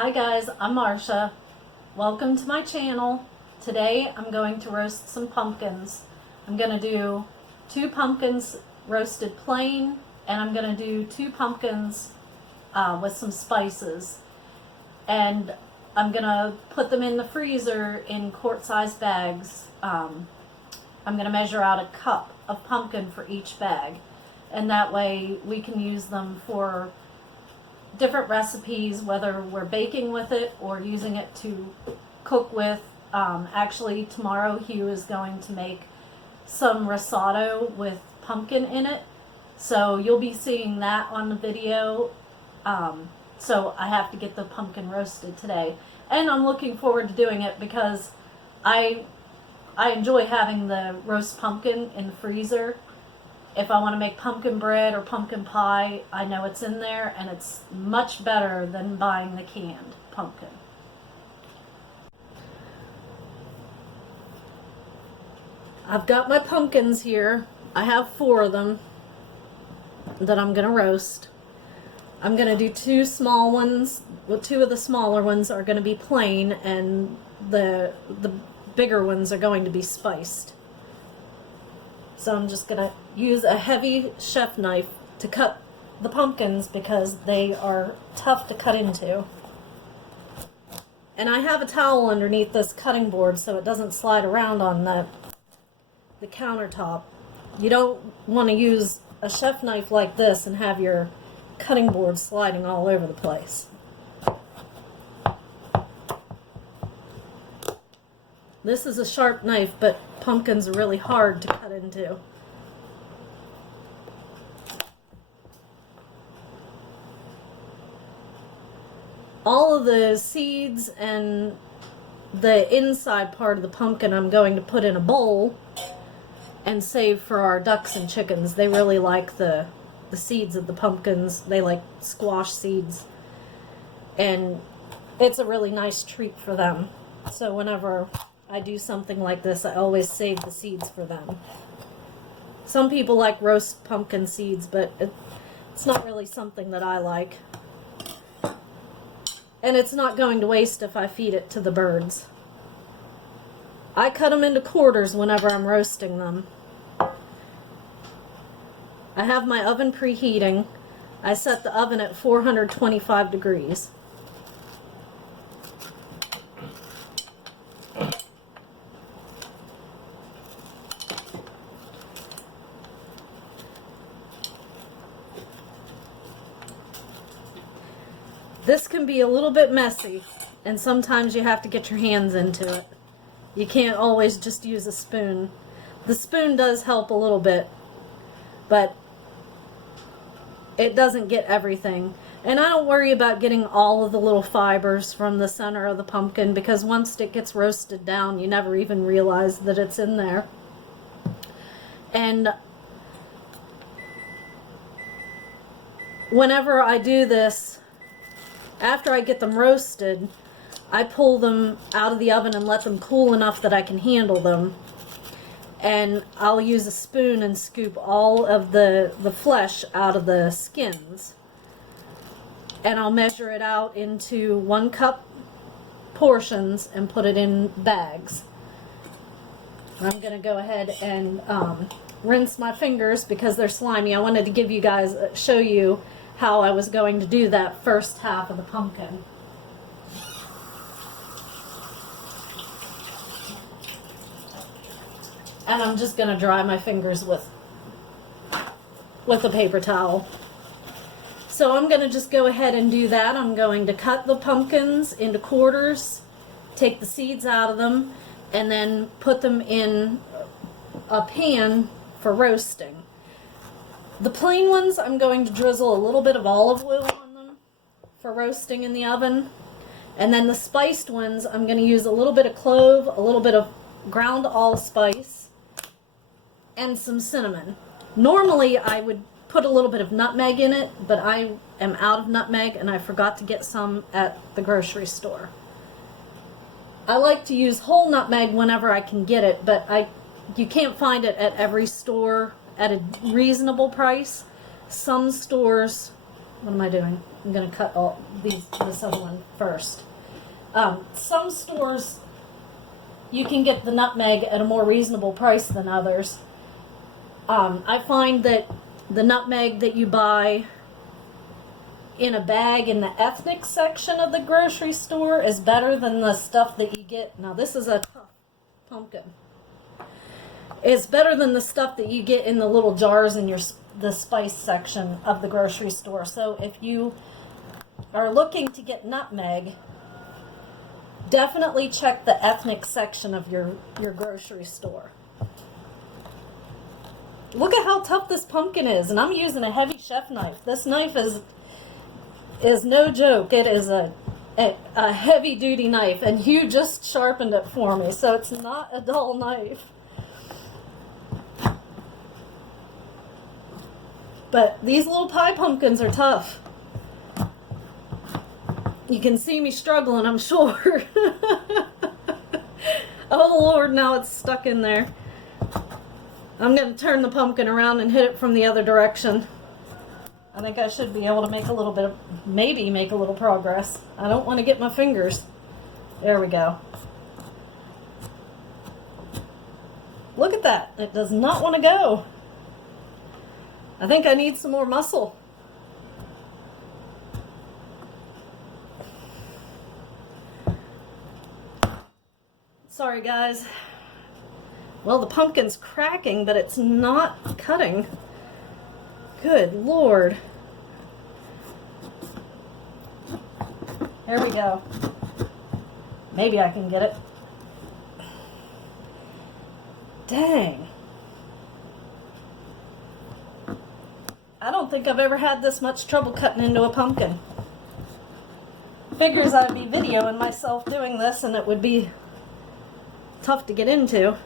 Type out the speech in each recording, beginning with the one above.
Hi guys, I'm Marsha. Welcome to my channel. Today I'm going to roast some pumpkins. I'm going to do 2 pumpkins roasted plain, and I'm going to do 2 pumpkins with some spices. And I'm going to put them in the freezer in quart-sized bags. I'm going to measure out a cup of pumpkin for each bag, and that way we can use them for different recipes, whether we're baking with it or using it to cook with. Actually, tomorrow Hugh is going to make some risotto with pumpkin in it, so you'll be seeing that on the video. So I have to get the pumpkin roasted today, and I'm looking forward to doing it because I enjoy having the roast pumpkin in the freezer. If I want to make pumpkin bread or pumpkin pie, I know it's in there, and it's much better than buying the canned pumpkin. I've got my pumpkins here. I have 4 of them that I'm going to roast. I'm going to do 2 small ones. Well, 2 of the smaller ones are going to be plain, and the bigger ones are going to be spiced. So I'm just going to use a heavy chef knife to cut the pumpkins because they are tough to cut into. And I have a towel underneath this cutting board so it doesn't slide around on the countertop. You don't want to use a chef knife like this and have your cutting board sliding all over the place. This is a sharp knife, but pumpkins are really hard to cut into. All of the seeds and the inside part of the pumpkin I'm going to put in a bowl and save for our ducks and chickens. They really like the seeds of the pumpkins. They like squash seeds, and it's a really nice treat for them. So whenever I do something like this, I always save the seeds for them. Some people like roast pumpkin seeds, but it's not really something that I like. And it's not going to waste if I feed it to the birds. I cut them into quarters whenever I'm roasting them. I have my oven preheating. I set the oven at 425 degrees. This can be a little bit messy, and sometimes you have to get your hands into it. You can't always just use a spoon. The spoon does help a little bit, but it doesn't get everything. And I don't worry about getting all of the little fibers from the center of the pumpkin, because once it gets roasted down, you never even realize that it's in there. And whenever I do this, after I get them roasted, I pull them out of the oven and let them cool enough that I can handle them. And I'll use a spoon and scoop all of the flesh out of the skins. And I'll measure it out into 1 cup portions and put it in bags. I'm going to go ahead and rinse my fingers because they're slimy. I wanted to show you how I was going to do that first half of the pumpkin. And I'm just going to dry my fingers with a paper towel. So I'm going to just go ahead and do that. I'm going to cut the pumpkins into quarters, take the seeds out of them, and then put them in a pan for roasting. The plain ones, I'm going to drizzle a little bit of olive oil on them for roasting in the oven. And then the spiced ones, I'm going to use a little bit of clove, a little bit of ground allspice, and some cinnamon. Normally I would put a little bit of nutmeg in it, but I am out of nutmeg and I forgot to get some at the grocery store. I like to use whole nutmeg whenever I can get it, but you can't find it at every store at a reasonable price. Some stores what am I doing? I'm going to cut all this other one first. Some stores, you can get the nutmeg at a more reasonable price than others. I find that the nutmeg that you buy in a bag in the ethnic section of the grocery store is better than the stuff that you get. Now this is a tough pumpkin. It's better than the stuff that you get in the little jars in the spice section of the grocery store. So if you are looking to get nutmeg, definitely check the ethnic section of your grocery store. Look at how tough this pumpkin is, and I'm using a heavy chef knife. This knife is no joke. It is a heavy duty knife, and Hugh just sharpened it for me, so it's not a dull knife. But these little pie pumpkins are tough. You can see me struggling, I'm sure. Oh Lord, now it's stuck in there. I'm going to turn the pumpkin around and hit it from the other direction. I think I should be able to make a little bit of, maybe make a little progress. I don't want to get my fingers. There we go. Look at that. It does not want to go. I think I need some more muscle. Sorry guys. Well, the pumpkin's cracking, but it's not cutting. Good Lord. There we go. Maybe I can get it. Dang. I don't think I've ever had this much trouble cutting into a pumpkin. Figures I'd be videoing myself doing this and it would be tough to get into.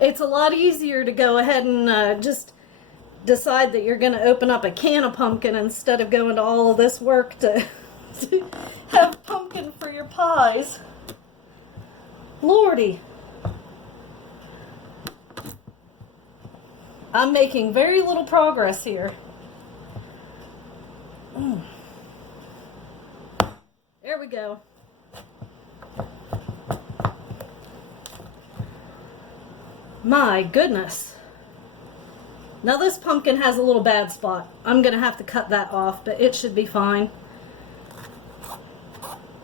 It's a lot easier to go ahead and just decide that you're going to open up a can of pumpkin instead of going to all of this work to have pumpkin for your pies. Lordy. I'm making very little progress here. There we go. My goodness. Now this pumpkin has a little bad spot. I'm going to have to cut that off, but it should be fine.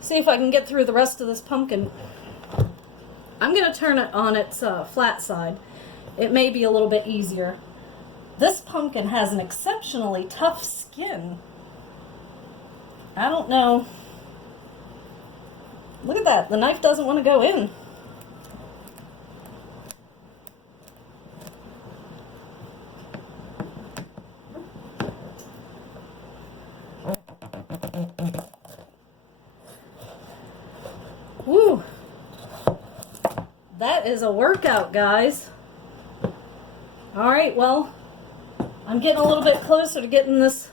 See if I can get through the rest of this pumpkin. I'm going to turn it on its flat side. It may be a little bit easier. This pumpkin has an exceptionally tough skin. I don't know. Look at that. The knife doesn't want to go in. Woo! That is a workout, guys. Alright, well, I'm getting a little bit closer to getting this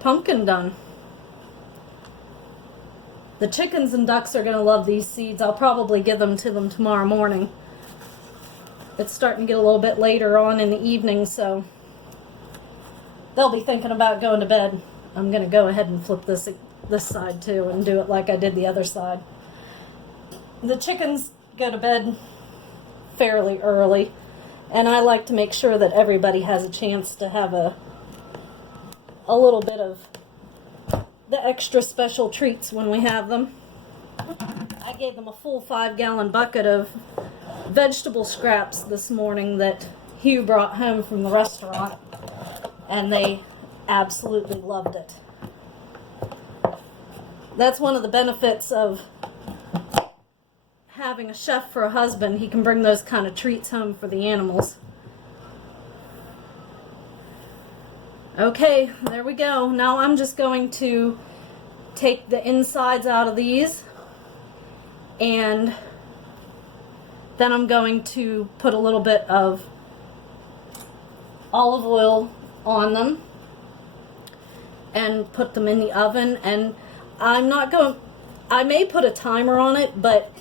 pumpkin done. The chickens and ducks are going to love these seeds. I'll probably give them to them tomorrow morning. It's starting to get a little bit later on in the evening, so they'll be thinking about going to bed. I'm going to go ahead and flip this side too and do it like I did the other side. The chickens go to bed fairly early, and I like to make sure that everybody has a chance to have a little bit of the extra special treats when we have them. I gave them a full 5-gallon bucket of vegetable scraps this morning that Hugh brought home from the restaurant, and they absolutely loved it. That's one of the benefits of having a chef for a husband. He can bring those kind of treats home for the animals. Okay, there we go. Now I'm just going to take the insides out of these, and then I'm going to put a little bit of olive oil on them. and put them in the oven. And I may put a timer on it, but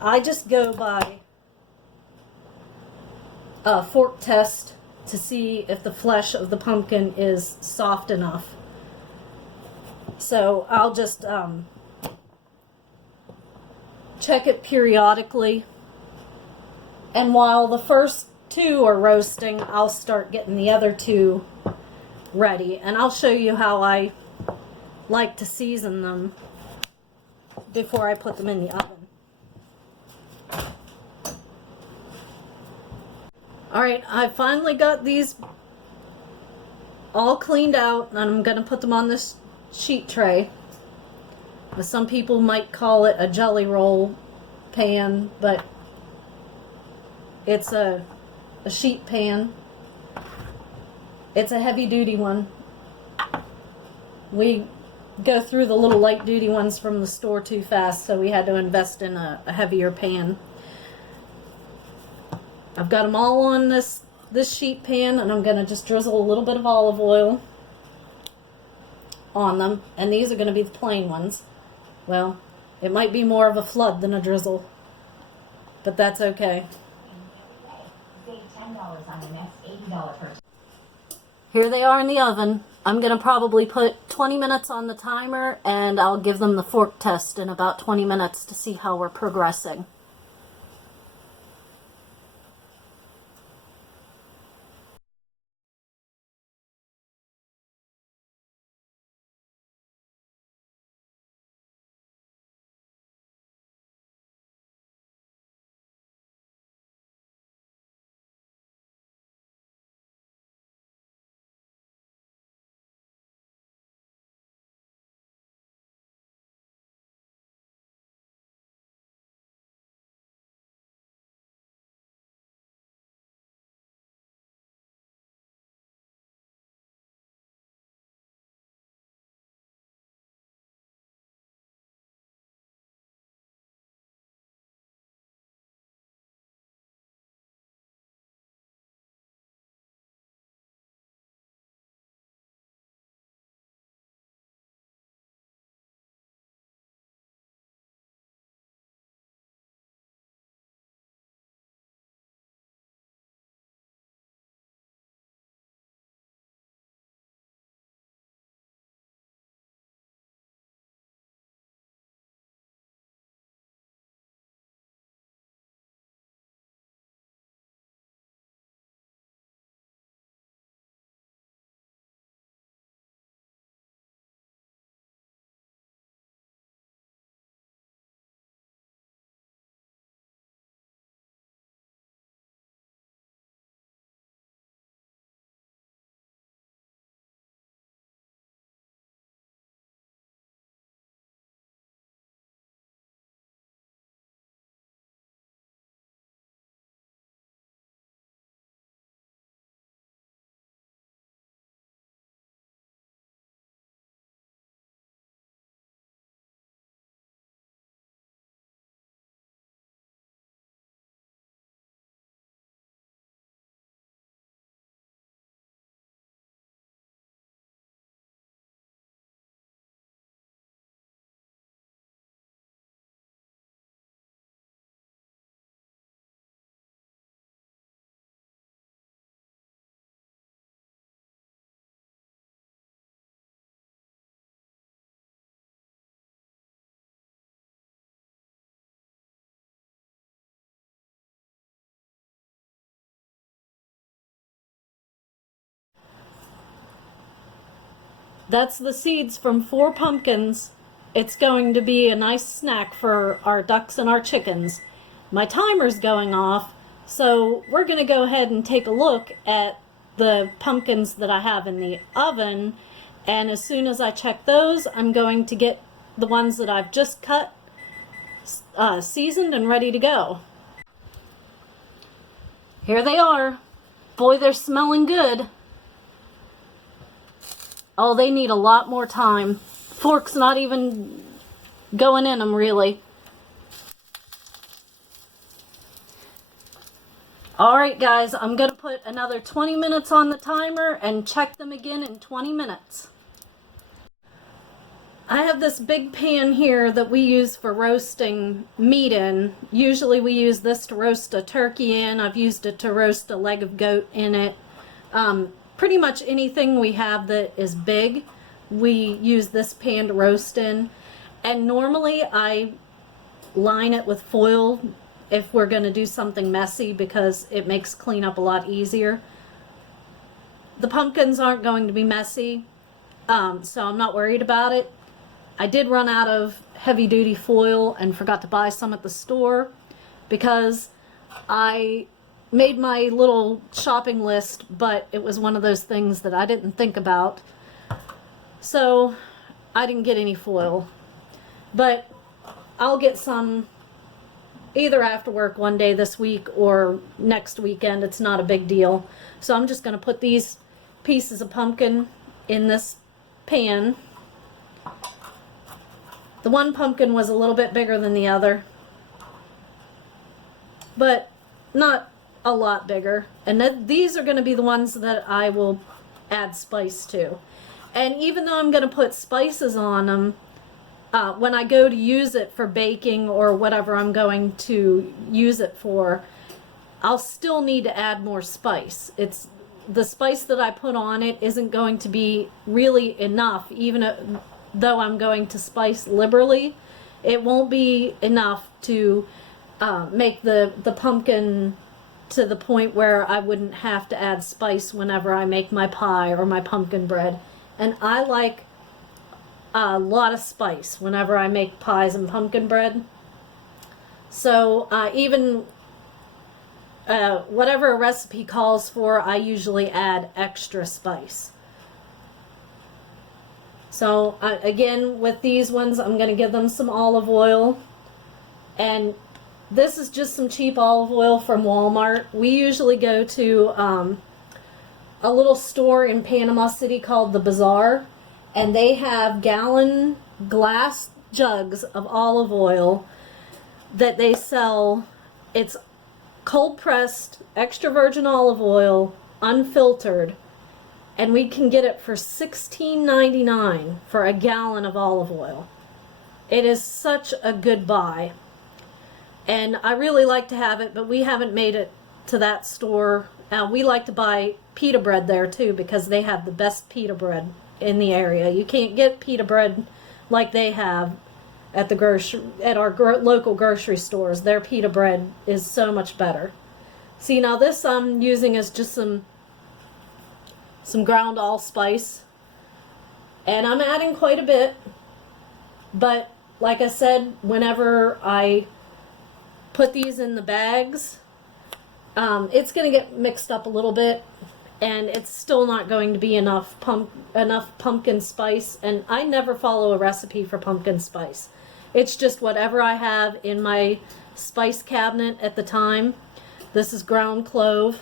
I just go by a fork test to see if the flesh of the pumpkin is soft enough. So I'll just check it periodically. And while the first two are roasting, I'll start getting the other two ready. And I'll show you how I like to season them before I put them in the oven. Alright, I finally got these all cleaned out, and I'm going to put them on this sheet tray. Some people might call it a jelly roll pan, but it's a sheet pan. It's a heavy duty one. We go through the little light duty ones from the store too fast, so we had to invest in a heavier pan. I've got them all on this sheet pan, and I'm going to just drizzle a little bit of olive oil on them. And these are going to be the plain ones. Well, it might be more of a flood than a drizzle, but that's okay. Save $10 on your next $80 purchase. Here they are in the oven. I'm going to probably put 20 minutes on the timer, and I'll give them the fork test in about 20 minutes to see how we're progressing. That's the seeds from 4 pumpkins. It's going to be a nice snack for our ducks and our chickens. My timer's going off, so we're going to go ahead and take a look at the pumpkins that I have in the oven. And as soon as I check those, I'm going to get the ones that I've just cut seasoned and ready to go. Here they are. Boy, they're smelling good. Oh, they need a lot more time. Fork's not even going in them, really. Alright guys, I'm going to put another 20 minutes on the timer and check them again in 20 minutes. I have this big pan here that we use for roasting meat in. Usually we use this to roast a turkey in. I've used it to roast a leg of goat in it. Pretty much anything we have that is big, we use this pan to roast in. And normally I line it with foil if we're going to do something messy because it makes cleanup a lot easier. The pumpkins aren't going to be messy, so I'm not worried about it. I did run out of heavy duty foil and forgot to buy some at the store because I made my little shopping list, but it was one of those things that I didn't think about. So I didn't get any foil, but I'll get some either after work one day this week or next weekend. It's not a big deal. So I'm just going to put these pieces of pumpkin in this pan. The one pumpkin was a little bit bigger than the other, but not a lot bigger. And these are going to be the ones that I will add spice to. And even though I'm going to put spices on them, when I go to use it for baking or whatever I'm going to use it for, I'll still need to add more spice. It's the spice that I put on it isn't going to be really enough, even though I'm going to spice liberally. It won't be enough to make the pumpkin to the point where I wouldn't have to add spice whenever I make my pie or my pumpkin bread. And I like a lot of spice whenever I make pies and pumpkin bread. So even whatever a recipe calls for, I usually add extra spice. So again, with these ones, I'm going to give them some olive oil. And this is just some cheap olive oil from Walmart. We usually go to a little store in Panama City called the Bazaar, and they have gallon glass jugs of olive oil that they sell. It's cold pressed, extra virgin olive oil, unfiltered, and we can get it for $16.99 for a gallon of olive oil. It is such a good buy, and I really like to have it, but we haven't made it to that store. We like to buy pita bread there too because they have the best pita bread in the area. You can't get pita bread like they have at our local grocery stores. Their pita bread is so much better. See, now this I'm using is just some ground allspice, and I'm adding quite a bit, but like I said, whenever I put these in the bags, it's going to get mixed up a little bit, and it's still not going to be enough pumpkin spice. And I never follow a recipe for pumpkin spice. It's just whatever I have in my spice cabinet at the time. This is ground clove,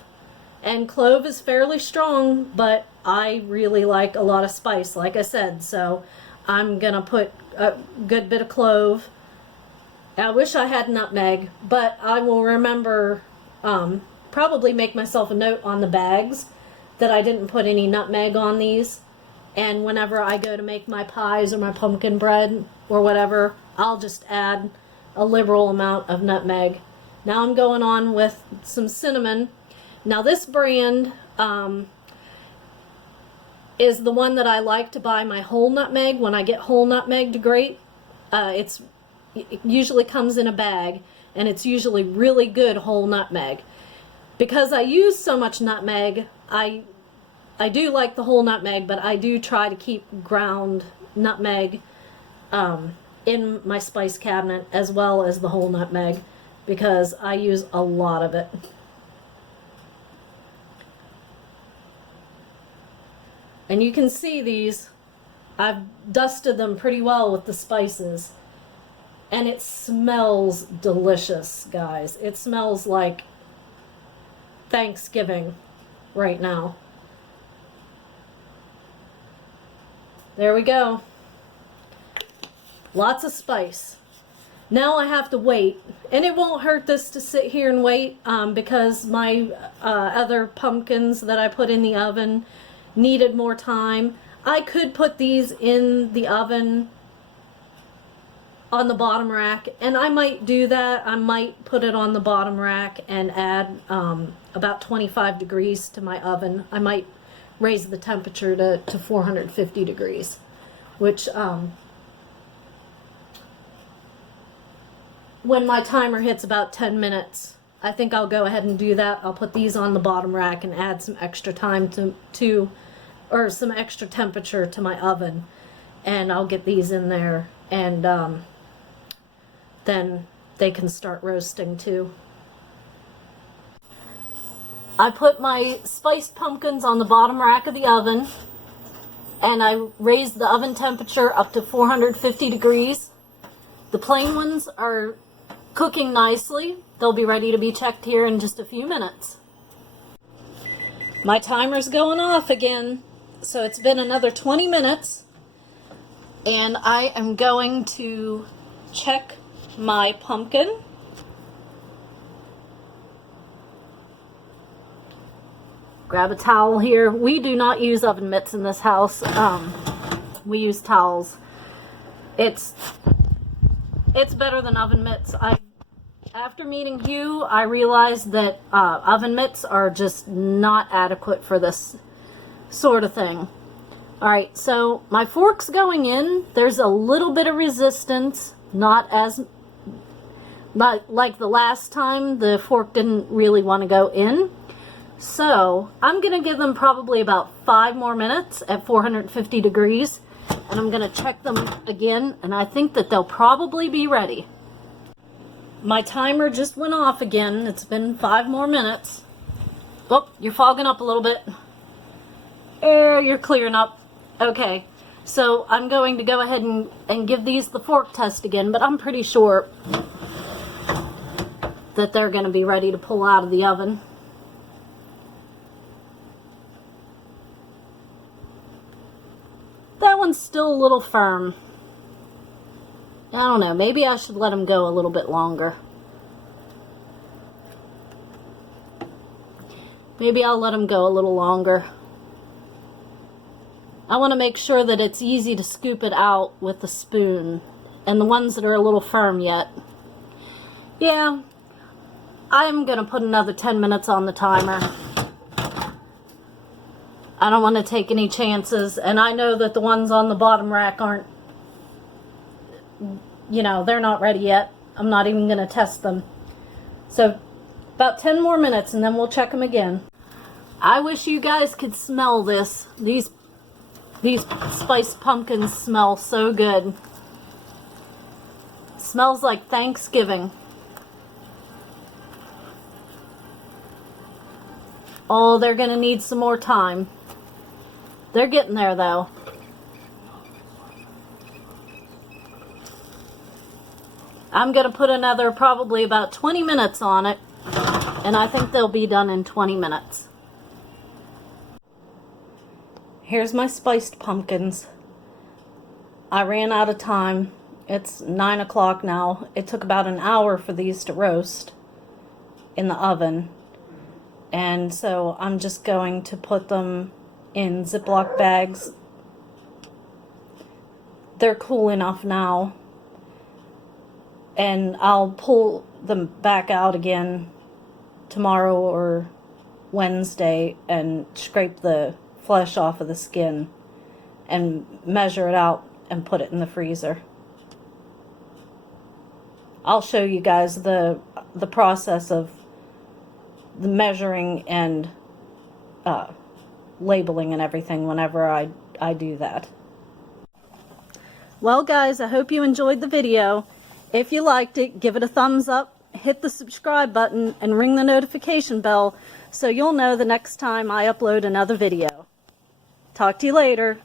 and clove is fairly strong, but I really like a lot of spice, like I said, so I'm gonna put a good bit of clove. I wish I had nutmeg, but I will remember, probably make myself a note on the bags that I didn't put any nutmeg on these. And whenever I go to make my pies or my pumpkin bread or whatever, I'll just add a liberal amount of nutmeg. Now I'm going on with some cinnamon. Now this brand is the one that I like to buy my whole nutmeg when I get whole nutmeg to grate. It usually comes in a bag, and it's usually really good whole nutmeg. Because I use so much nutmeg, I do like the whole nutmeg, but I do try to keep ground nutmeg in my spice cabinet as well as the whole nutmeg, because I use a lot of it. And you can see these, I've dusted them pretty well with the spices. And it smells delicious, guys. It smells like Thanksgiving right now. There we go. Lots of spice. Now I have to wait. And it won't hurt this to sit here and wait because my other pumpkins that I put in the oven needed more time. I could put these in the oven on the bottom rack, and I might do that. I might put it on the bottom rack and add about 25 degrees to my oven. I might raise the temperature to 450 degrees, which when my timer hits about 10 minutes, I think I'll go ahead and do that. I'll put these on the bottom rack and add some extra time or some extra temperature to my oven, and I'll get these in there, and then they can start roasting too. I put my spiced pumpkins on the bottom rack of the oven, and I raised the oven temperature up to 450 degrees. The plain ones are cooking nicely. They'll be ready to be checked here in just a few minutes. My timer's going off again, so it's been another 20 minutes, and I am going to check my pumpkin. Grab a towel here. We do not use oven mitts in this house. We use towels. It's better than oven mitts. After meeting Hugh, I realized that oven mitts are just not adequate for this sort of thing. Alright, so my fork's going in. There's a little bit of resistance, not like the last time. The fork didn't really want to go in. So I'm going to give them probably about 5 more minutes at 450 degrees. And I'm going to check them again, and I think that they'll probably be ready. My timer just went off again. It's been 5 more minutes. Oh, you're fogging up a little bit. You're clearing up. Okay, so I'm going to go ahead and give these the fork test again, but I'm pretty sure that they're going to be ready to pull out of the oven. That one's still a little firm. I don't know, maybe I should let them go a little bit longer. Maybe I'll let them go a little longer. I want to make sure that it's easy to scoop it out with the spoon. And the ones that are a little firm yet. Yeah, I'm going to put another 10 minutes on the timer. I don't want to take any chances, and I know that the ones on the bottom rack aren't, you know, they're not ready yet. I'm not even going to test them. So, about 10 more minutes, and then we'll check them again. I wish you guys could smell this. These spiced pumpkins smell so good. It smells like Thanksgiving. Oh, they're going to need some more time. They're getting there, though. I'm going to put another probably about 20 minutes on it, and I think they'll be done in 20 minutes. Here's my spiced pumpkins. I ran out of time. It's 9 o'clock now. It took about an hour for these to roast in the oven, and so I'm just going to put them in Ziploc bags. They're cool enough now, and I'll pull them back out again tomorrow or Wednesday and scrape the flesh off of the skin and measure it out and put it in the freezer. I'll show you guys the process of the measuring and labeling and everything whenever I do that. Well guys, I hope you enjoyed the video. If you liked it, give it a thumbs up, hit the subscribe button, and ring the notification bell so you'll know the next time I upload another video. Talk to you later.